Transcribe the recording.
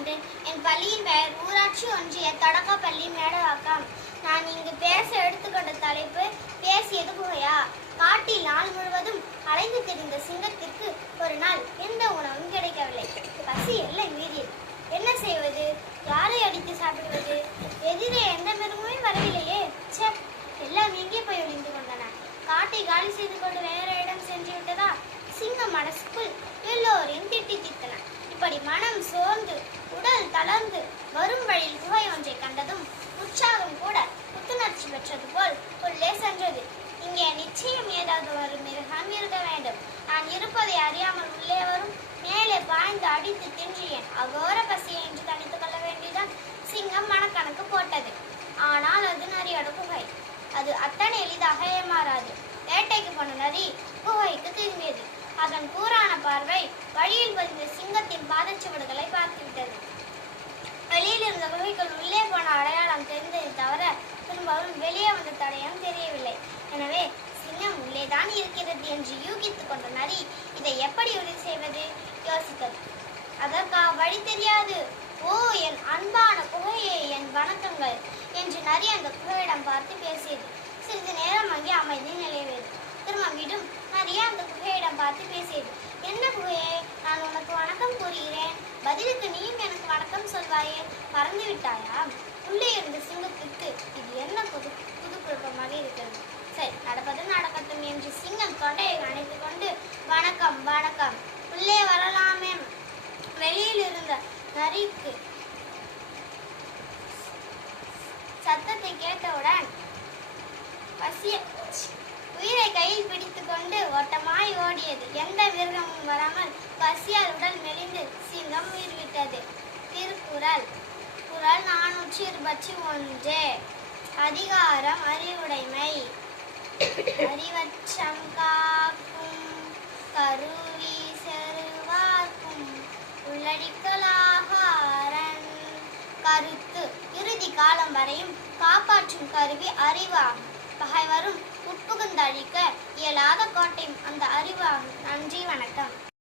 வருகின்றேன். என் பள்ளியின் பெயர் ஊராட்சி ஒன்றிய தொடக்கப்பள்ளி மேடவாக்கம். நான் இங்கு பேச எடுத்துக்கொண்ட தலைப்பு பேசியது குகையா. காட்டில் நாள் முழுவதும் அலைந்து திரிந்த சிங்கத்திற்கு ஒரு நாள் எந்த உணவும் கிடைக்கவில்லை. பசி எல்லை மீறியது. என்ன செய்வது? யாரை அடித்து சாப்பிடுவது? எதிரே எந்த மிருகமே வரவில்லையே. சே, எல்லாம் எங்கே போய் ஒளிந்து கொண்டன? காட்டை காலி செய்து கொண்டு வேற இடம் சென்று விட்டதா? சிங்கம் மனசுக்குள் எல்லோரையும் திட்டி தீர்த்தன. இப்படி மனம் சோர்ந்து உடல் தளர்ந்து வரும் வழியில் குகை ஒன்றை கண்டதும் உற்சாகம் கூட புத்துணர்ச்சி பெற்றது போல் உள்ளே சென்றது. இங்கே நிச்சயம் ஏதாவது ஒரு மிருகம் இருக்க வேண்டும். நான் இருப்பதை அறியாமல் உள்ளே வரும் மேலே பாய்ந்து அடித்து தின்று என் அகோர பசியை என்று தனித்துக் கொள்ள வேண்டியதான் சிங்கம் மனக்கணக்கு போட்டது. ஆனால் அது நரியோட குகை. அது அத்தனை எளிதாக ஏமாறாது. வேட்டைக்கு போன நரி குகைக்கு திரும்பியது. அதன் கூரான பார்வை வழியில் பதிந்த சிங்கத்தின் பாதச்சுவடுகளை பார்த்துவிட்டது. வெளியில் இருந்த குகைக்குள் உள்ளே போன அடையாளம் தெரிந்ததை தவிர திரும்பவும் வெளியே வந்த தடயம் தெரியவில்லை. எனவே சிங்கம் உள்ளேதான் இருக்கிறது என்று யூகித்துக் கொண்ட நரி இதை எப்படி உறுதி செய்வது யோசித்தது. அதற்கா வழி தெரியாது. ஓ, என் அன்பான குகையே, என் வணக்கங்கள் என்று நரி அந்த குகையிடம் பார்த்து பேசியது. சிறிது நேரம் அங்கே அமைதி நிலவியது. திரும்பிடும் நரியா அந்த குகையிடம் பார்த்து பேசியது. என்ன குகையே, நான் உனக்கு வணக்கம் கூறுகிறேன். பதிலுக்கு நீயும் எனக்கு வணக்கம் சொல்வாயே. மறந்து விட்டாயா? உள்ளே இருந்த சிங்கத்திற்கு இது என்ன புது குழப்பமாக இருக்கிறது. சரி, நடப்பது நடக்கட்டும் என்று சிங்கம் தொண்டையை அணைத்துக் கொண்டு வணக்கம் வணக்கம், உள்ளே வரலாமே. வெளியில் இருந்த நரிக்கு சத்தத்தை கேட்டவுடன் உயிரை கையில் பிடித்து கொண்டு ஓட்டமாய் ஓடியது. எந்த மிருகமும் வராமல் பசியால் உடல் மெலிந்து சிங்கம் உயிர் விட்டது. திருக்குறள் குறள் 421. அதிகாரம் அறிவுடைமை. அறிவற்றம் காக்கும் கருவி செருவார்க்கும் உள்ளடிக்கலாகாரன். கருத்து இறுதி காலம் வரையும் காப்பாற்றும் கருவி அறிவாகும். பகைவரும் உட்புகுந்தழிக்க இயலாத கோட்டை அந்த அறிவாகும். நன்றி, வணக்கம்.